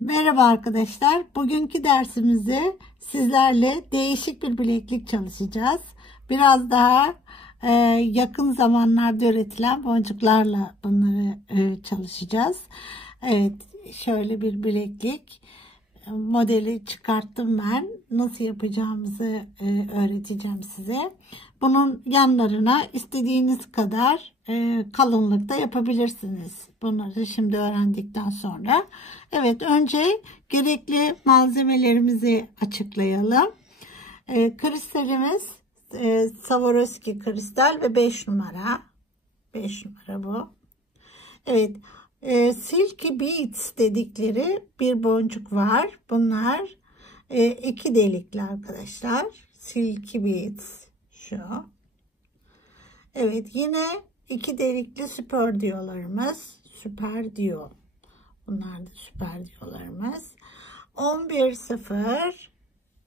Merhaba arkadaşlar. Bugünkü dersimizde sizlerle değişik bir bileklik çalışacağız. Biraz daha yakın zamanlarda üretilen boncuklarla bunları çalışacağız. Evet, şöyle bir bileklik modeli çıkarttım ben. Nasıl yapacağımızı öğreteceğim size. Bunun yanlarına istediğiniz kadar kalınlıkta yapabilirsiniz. Bunları şimdi öğrendikten sonra. Evet, önce gerekli malzemelerimizi açıklayalım. Kristalimiz Swarovski kristal ve 5 numara. 5 numara bu. Evet. Silky beads dedikleri bir boncuk var. Bunlar iki delikli arkadaşlar. Silky beads şu. Evet, yine iki delikli süper diyolarımız. Süper diyo. Bunlar da süper diyolarımız. 11.0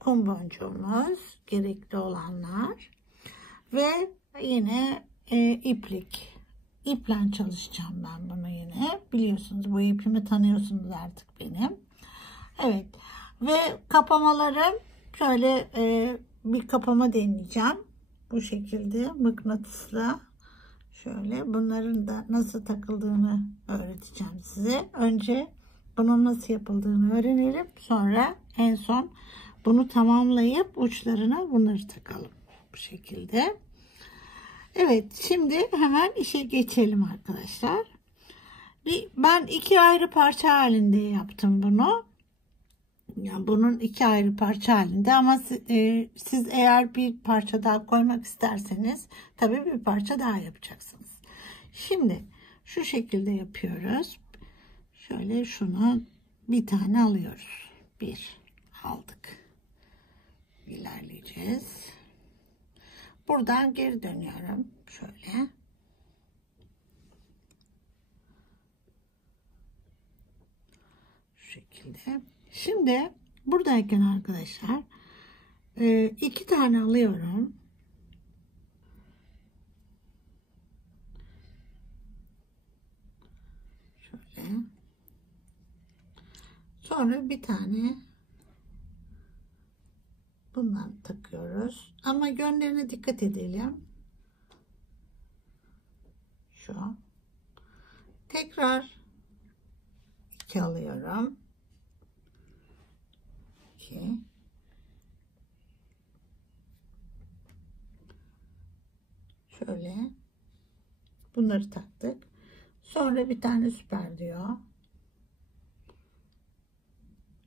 kum boncuğumuz. Gerekli olanlar. Ve yine iplik. İple çalışacağım ben bunu yine. Biliyorsunuz, bu ipimi tanıyorsunuz artık benim. Evet. Ve kapamalarım şöyle bir kapama deneyeceğim. Bu şekilde mıknatısla şöyle bunların da nasıl takıldığını öğreteceğim size. Önce bunun nasıl yapıldığını öğrenelim. Sonra en son bunu tamamlayıp uçlarına bunları takalım. Bu şekilde. Evet, şimdi hemen işe geçelim arkadaşlar. Ben iki ayrı parça halinde yaptım bunu. Yani bunun iki ayrı parça halinde, ama siz eğer bir parça daha koymak isterseniz tabii bir parça daha yapacaksınız. Şimdi şu şekilde yapıyoruz. Şöyle şunu bir tane alıyoruz. Bir aldık. İlerleyeceğiz. Buradan geri dönüyorum. Şöyle. Şu şekilde. Şimdi buradayken arkadaşlar iki tane alıyorum. Şöyle. Sonra bir tane bundan takıyoruz. Ama yönlerine dikkat edelim. Şu. Tekrar 2 alıyorum. 2. Şöyle. Bunları taktık. Sonra bir tane süper diyor.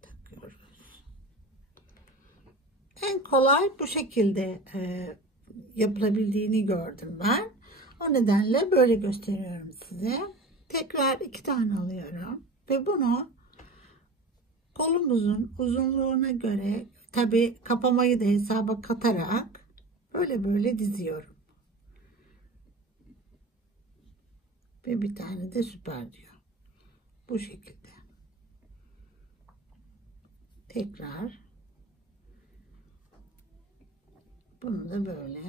Takıyoruz. En kolay bu şekilde yapılabildiğini gördüm ben. O nedenle böyle gösteriyorum size. Tekrar 2 tane alıyorum ve bunu kolumuzun uzunluğuna göre, tabi kapamayı da hesaba katarak böyle diziyorum. Ve bir tane de süper diyor. Bu şekilde. Tekrar bunu da böyle.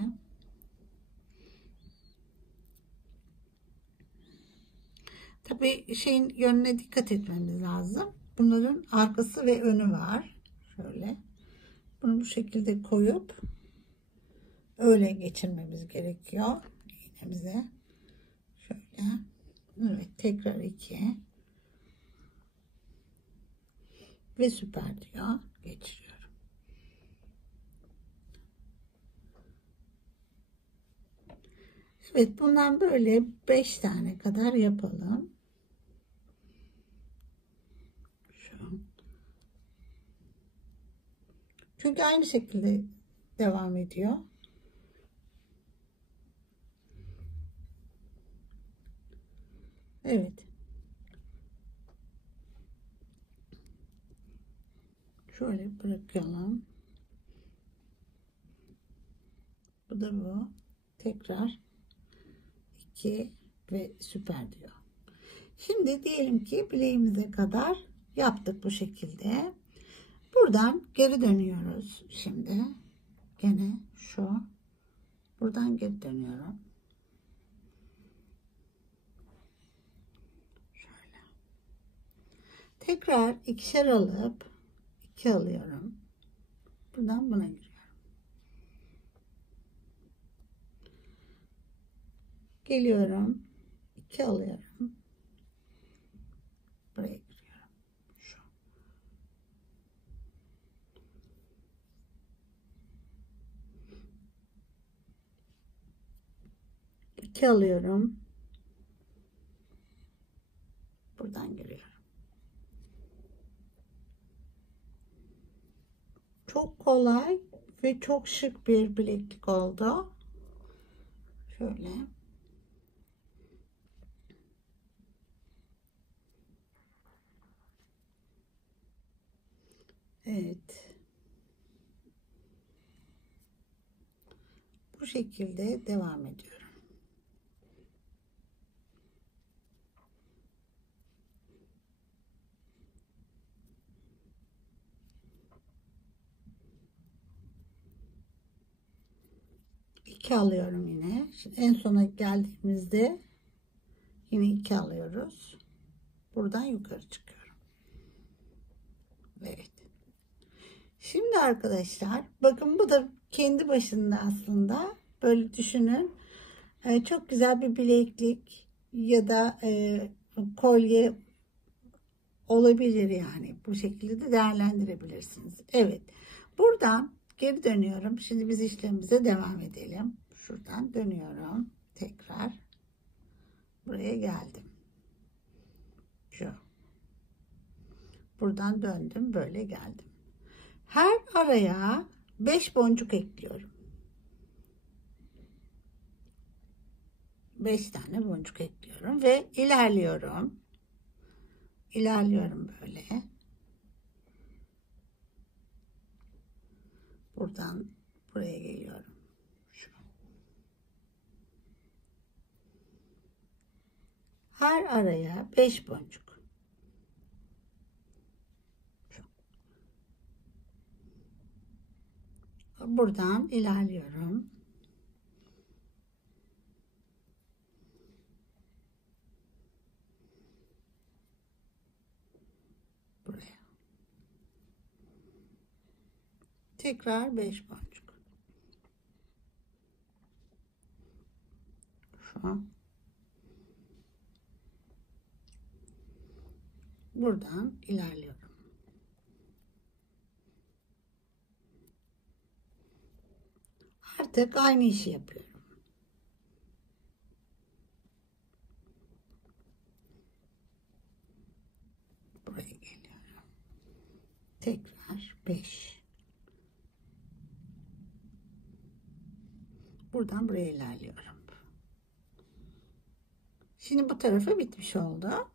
Tabii şeyin yönüne dikkat etmemiz lazım. Bunların arkası ve önü var. Şöyle. Bunu bu şekilde koyup öyle geçirmemiz gerekiyor. İğnemize. Şöyle. Evet. Tekrar 2. Ve süper diyor. Geçiriyorum. Evet. Bundan böyle 5 tane kadar yapalım. Çünkü aynı şekilde devam ediyor. Evet. Şöyle bırakalım. Bu da bu. Tekrar 2 ve süper diyor. Şimdi diyelim ki bileğimize kadar yaptık bu şekilde. Buradan geri dönüyoruz şimdi. Gene şu. Buradan geri dönüyorum. Şöyle. Tekrar ikişer alıp 2 alıyorum. Buradan buna giriyorum. Geliyorum. 2 alıyorum. Buraya giriyorum. Şu. İki alıyorum. Buradan giriyorum. Çok kolay ve çok şık bir bileklik oldu. Şöyle. Evet. Bu şekilde devam ediyorum. İki alıyorum yine. Şimdi en sona geldiğimizde yine 2 alıyoruz. Buradan yukarı çıkıyorum. Evet. Şimdi arkadaşlar bakın bu da kendi başında aslında böyle düşünün. Çok güzel bir bileklik ya da kolye olabilir yani. Bu şekilde de değerlendirebilirsiniz. Evet. Buradan geri dönüyorum. Şimdi biz işlemimize devam edelim. Şuradan dönüyorum. Tekrar buraya geldim. Şu. Buradan döndüm. Böyle geldim. Her araya 5 boncuk ekliyorum. 5 tane boncuk ekliyorum ve ilerliyorum. İlerliyorum böyle. Buradan buraya geliyorum. Şu. Her araya 5 boncuk. Şu. Buradan ilerliyorum. Buraya. Tekrar 5 boncuk. Şu. Buradan ilerliyorum. Artık aynı işi yapıyorum. Buraya geliyorum. Tekrar 5. Buradan buraya ilerliyorum. Şimdi bu tarafa bitmiş oldu.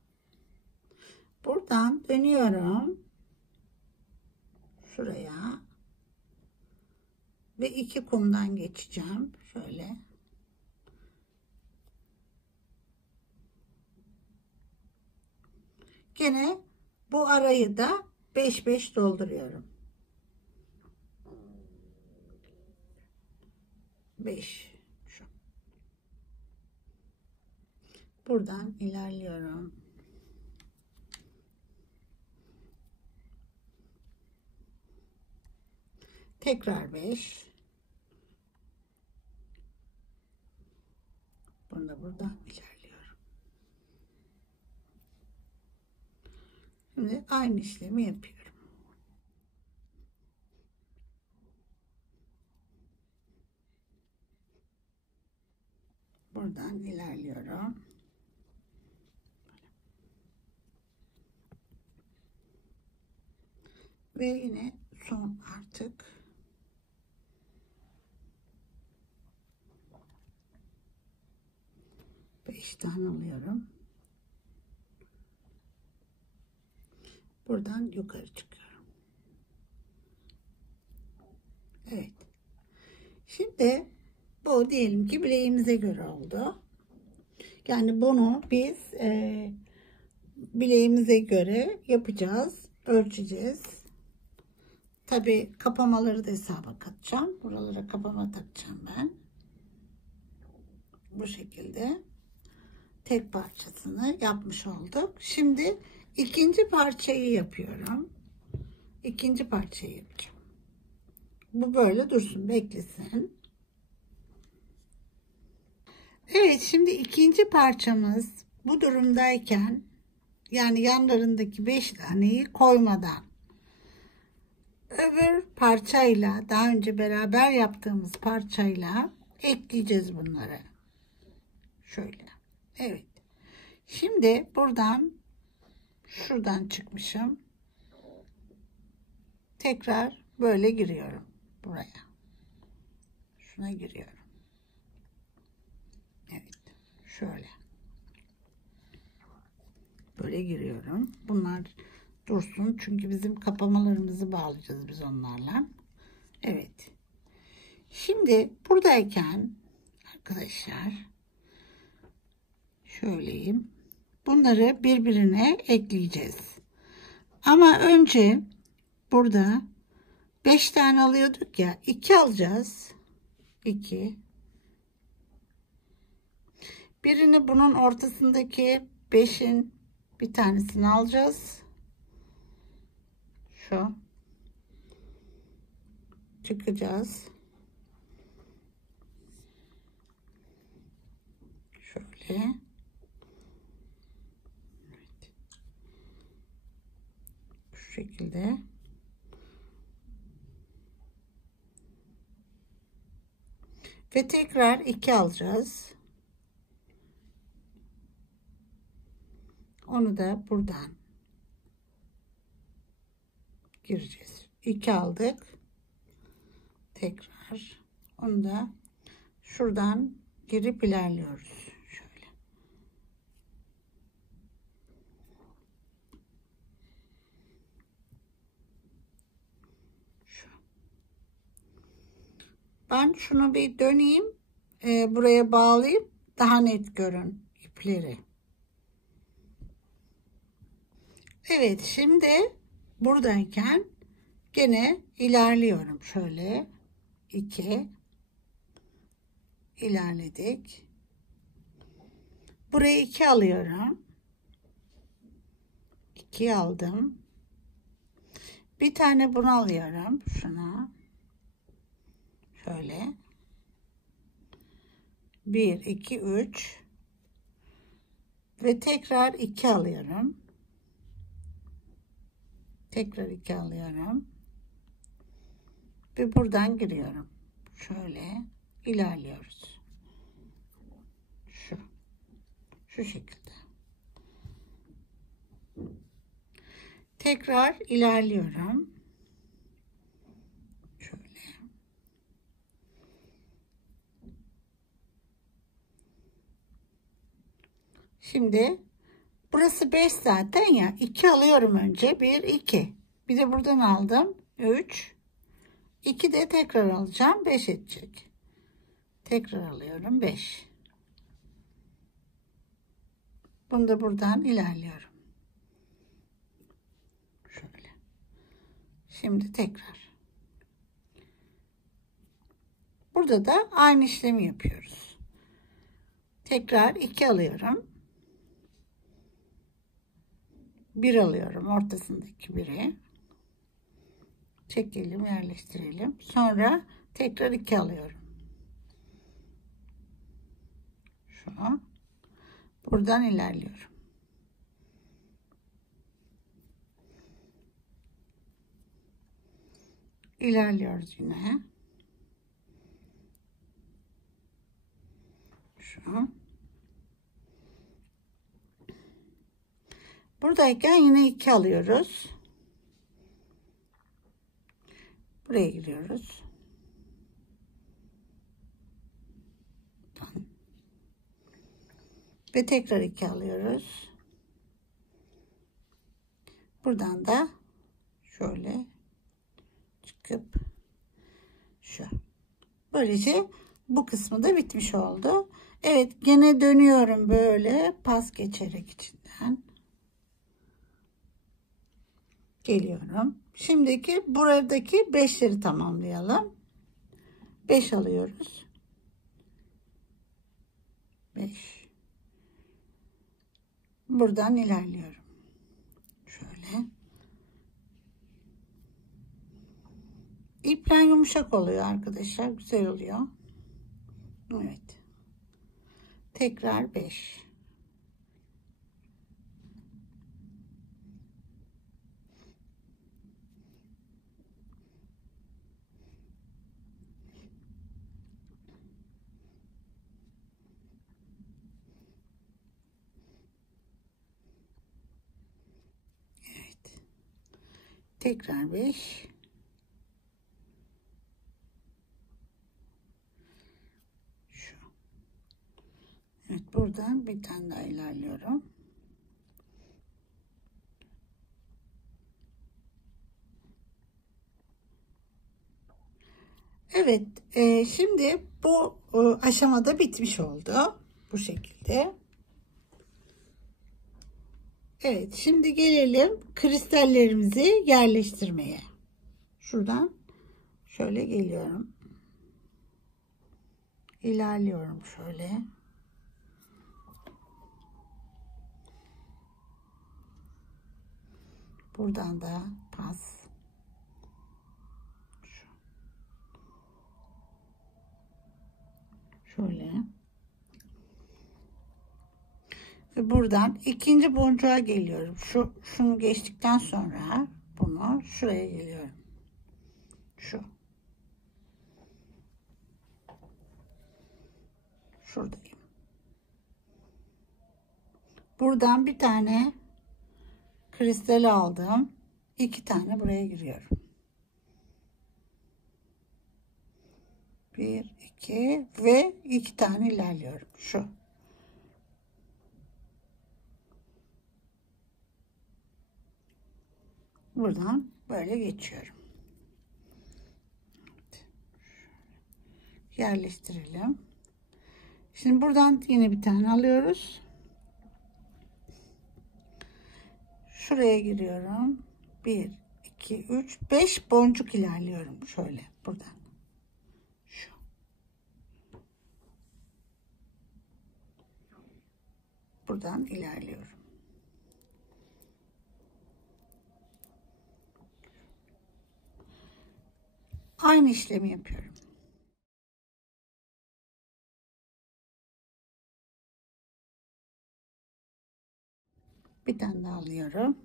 Buradan dönüyorum. Şuraya. Ve 2 kumdan geçeceğim. Şöyle. Gene bu arayı da 5-5 dolduruyorum. 5. Şu. Buradan ilerliyorum. Tekrar 5. Bunu da buradan ilerliyorum. Şimdi aynı işlemi yapıyorum. Buradan ilerliyorum. Ve yine son artık 5 tane alıyorum. Buradan yukarı çıkıyorum. Evet. Şimdi bu diyelim ki bileğimize göre oldu. Yani bunu biz bileğimize göre yapacağız. Ölçeceğiz. Tabi kapamaları da hesaba katacağım. Buralara kapama takacağım ben. Bu şekilde tek parçasını yapmış olduk. Şimdi İkinci parçayı yapıyorum. İkinci parçayı yapacağım. Bu böyle dursun, beklesin. Evet, şimdi ikinci parçamız bu durumdayken, yani yanlarındaki 5 taneyi koymadan öbür parçayla, daha önce beraber yaptığımız parçayla ekleyeceğiz bunları. Şöyle. Evet. Şimdi şuradan çıkmışım. Tekrar böyle giriyorum buraya. Şuna giriyorum. Evet. Şöyle. Böyle giriyorum. Bunlar dursun. Çünkü bizim kapamalarımızı bağlayacağız biz onlarla. Evet. Şimdi buradayken arkadaşlar şöyleyim. Bunları birbirine ekleyeceğiz. Ama önce burada 5 tane alıyorduk ya. 2 alacağız. 2. Birini bunun ortasındaki 5'in bir tanesini alacağız. Şu. Çıkacağız. Şöyle. Evet. Şu şekilde. Ve tekrar 2 alacağız. Onu da buradan gireceğiz. 2 aldık. Tekrar onu da şuradan girip ilerliyoruz. Şöyle. Şu. Ben şunu bir döneyim. Buraya bağlayıp daha net görün ipleri. Evet, şimdi buradayken gene ilerliyorum. Şöyle 2 ilerledik. Buraya 2 alıyorum. 2 aldım. Bir tane bunu alıyorum. Şuna. Şöyle. 1, 2, 3. Ve tekrar 2 alıyorum. Tekrar 2 alıyorum. Ve buradan giriyorum. Şöyle ilerliyoruz. Şu şekilde. Tekrar ilerliyorum. Şöyle. Şimdi burası 5 zaten ya. 2 alıyorum önce. 1, 2. Bir de buradan aldım. 3. 2 de tekrar alacağım. 5 edecek. Tekrar alıyorum. 5. Bunu da buradan ilerliyorum. Şöyle. Şimdi tekrar. Burada da aynı işlemi yapıyoruz. Tekrar 2 alıyorum. 1 alıyorum. Ortasındaki 1'i. Çekelim, yerleştirelim. Sonra tekrar 2 alıyorum. Şu. Buradan ilerliyorum. İlerliyoruz yine. Şu. Buradayken yine 2 alıyoruz. Buraya giriyoruz. Ve tekrar 2 alıyoruz. Buradan da şöyle çıkıp şu. Böylece bu kısmı da bitmiş oldu. Evet, gene dönüyorum böyle pas geçerek içinden. Geliyorum. Şimdiki buradaki 5'leri tamamlayalım. 5 alıyoruz. 5. Buradan ilerliyorum. İplen yumuşak oluyor arkadaşlar. Güzel oluyor. Evet. Tekrar 5. Evet. Tekrar 5. Şu. Evet, buradan bir tane daha ilerliyorum. Evet, şimdi bu aşamada bitmiş oldu. Bu şekilde. Evet, şimdi gelelim kristallerimizi yerleştirmeye. Şuradan şöyle geliyorum. İlerliyorum şöyle. Buradan da pas. Şöyle. Ve buradan ikinci boncuğa geliyorum. Şunu geçtikten sonra bunu şuraya geliyorum. Şuradayım. Buradan bir tane kristal aldım. 2 tane buraya giriyorum. 1, 2 ve 2 tane ilerliyorum. Şu. Buradan böyle geçiyorum. Evet. Yerleştirelim. Şimdi buradan yine bir tane alıyoruz. Şuraya giriyorum. 1, 2, 3, 5 boncuk ilerliyorum. Şöyle buradan. Şu. Buradan ilerliyorum. Aynı işlemi yapıyorum. Bir tane daha alıyorum.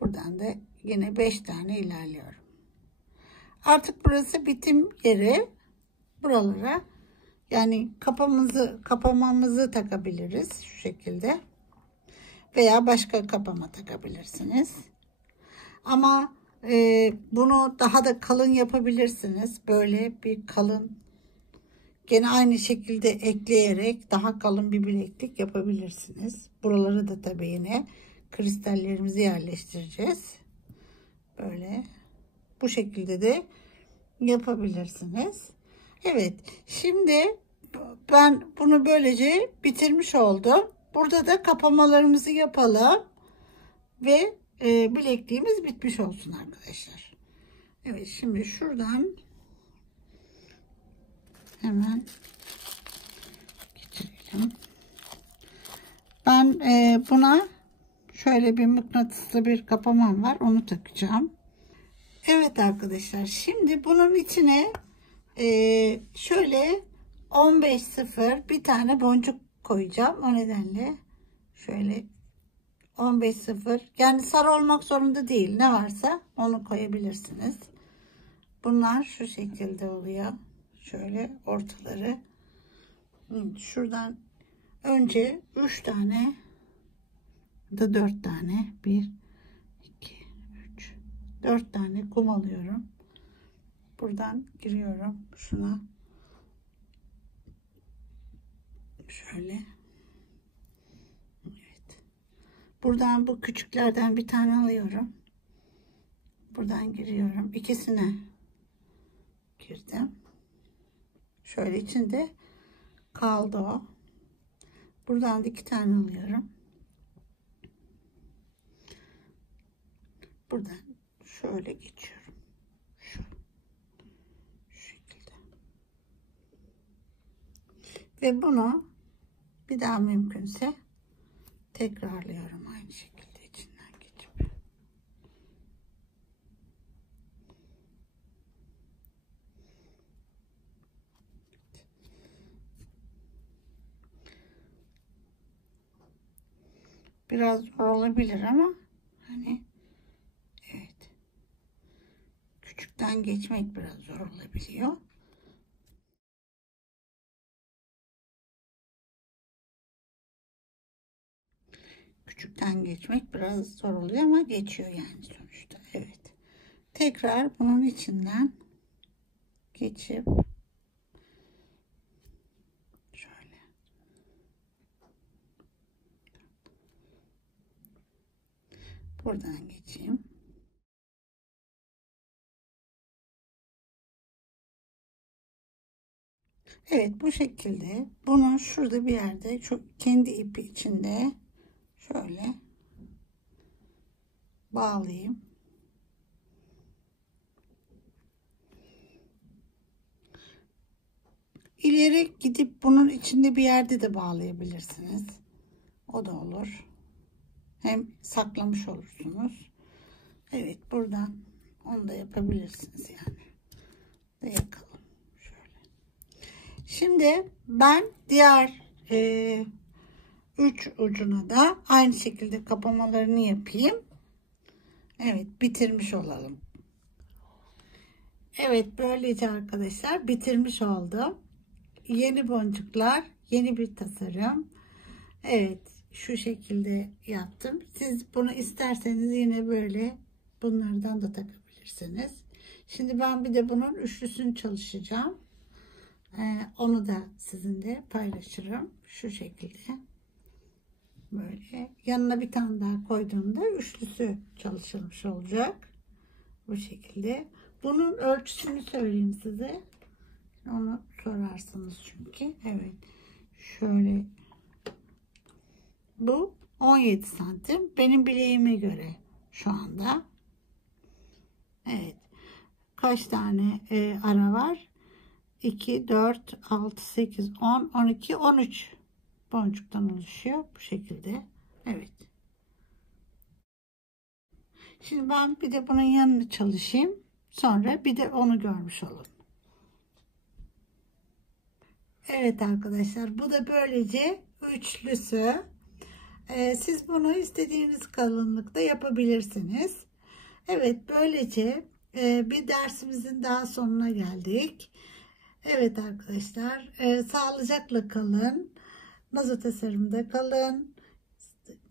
Buradan da yine 5 tane ilerliyorum. Artık burası bitim yeri. Buralara yani kapamamızı takabiliriz şu şekilde. Veya başka kapama takabilirsiniz. Ama bunu daha da kalın yapabilirsiniz. Böyle bir kalın, gene aynı şekilde ekleyerek daha kalın bir bileklik yapabilirsiniz. Buraları da tabii yine kristallerimizi yerleştireceğiz. Böyle bu şekilde de yapabilirsiniz. Evet, şimdi ben bunu böylece bitirmiş oldum. Burada da kapamalarımızı yapalım ve bilekliğimiz bitmiş olsun arkadaşlar. Evet, şimdi şuradan hemen geçirelim. Ben buna şöyle bir mıknatıslı bir kapamam var, onu takacağım. Evet arkadaşlar, şimdi bunun içine şöyle 15-0 bir tane boncuk koyacağım. O nedenle şöyle 15-0, yani sarı olmak zorunda değil, ne varsa onu koyabilirsiniz. Bunlar şu şekilde oluyor. Şöyle ortaları. Şuradan önce 3 tane da 4 tane, 1 2 3 4 tane kum alıyorum. Buradan giriyorum şuna. Şöyle. Evet. Buradan bu küçüklerden bir tane alıyorum. Buradan giriyorum. İkisine girdim. Şöyle içinde kaldı o. Buradan da 2 tane alıyorum. Buradan şöyle geçiyorum. Şu şekilde. Ve bunu bir daha mümkünse tekrarlıyorum aynı şekilde içinden geçip. Biraz zor olabilir ama hani evet. Küçükten geçmek biraz zor olabiliyor. Küçükten geçmek biraz zor oluyor ama geçiyor yani sonuçta. Evet. Tekrar bunun içinden geçip şöyle buradan geçeyim. Evet, bu şekilde bunu şurada bir yerde çok kendi ipi içinde şöyle bağlayayım. İleri gidip bunun içinde bir yerde de bağlayabilirsiniz. O da olur. Hem saklamış olursunuz. Evet, buradan onu da yapabilirsiniz yani. De yakalım. Şöyle. Şimdi ben diğer 3 ucuna da aynı şekilde kapamalarını yapayım. Evet, bitirmiş olalım. Evet, böylece arkadaşlar bitirmiş oldum. Yeni boncuklar, yeni bir tasarım. Evet, şu şekilde yaptım. Siz bunu isterseniz yine böyle bunlardan da takabilirsiniz. Şimdi ben bir de bunun üçlüsünü çalışacağım. Onu da sizinle paylaşırım. Şu şekilde. Böyle yanına bir tane daha koyduğumda üçlüsü çalışılmış olacak. Bu şekilde. Bunun ölçüsünü söyleyeyim size. Onu sorarsınız çünkü. Evet. Şöyle. Bu 17 santim. Benim bileğime göre şu anda. Evet. Kaç tane ara var? 2, 4, 6, 8, 10, 12, 13 boncuktan oluşuyor. Bu şekilde. Evet. Şimdi ben bir de bunun yanını çalışayım. Sonra bir de onu görmüş olun. Evet arkadaşlar, bu da böylece üçlüsü. Siz bunu istediğiniz kalınlıkta yapabilirsiniz. Evet, böylece bir dersimizin daha sonuna geldik. Evet arkadaşlar, sağlıcakla kalın. Nazo tasarımda kalın.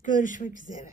Görüşmek üzere.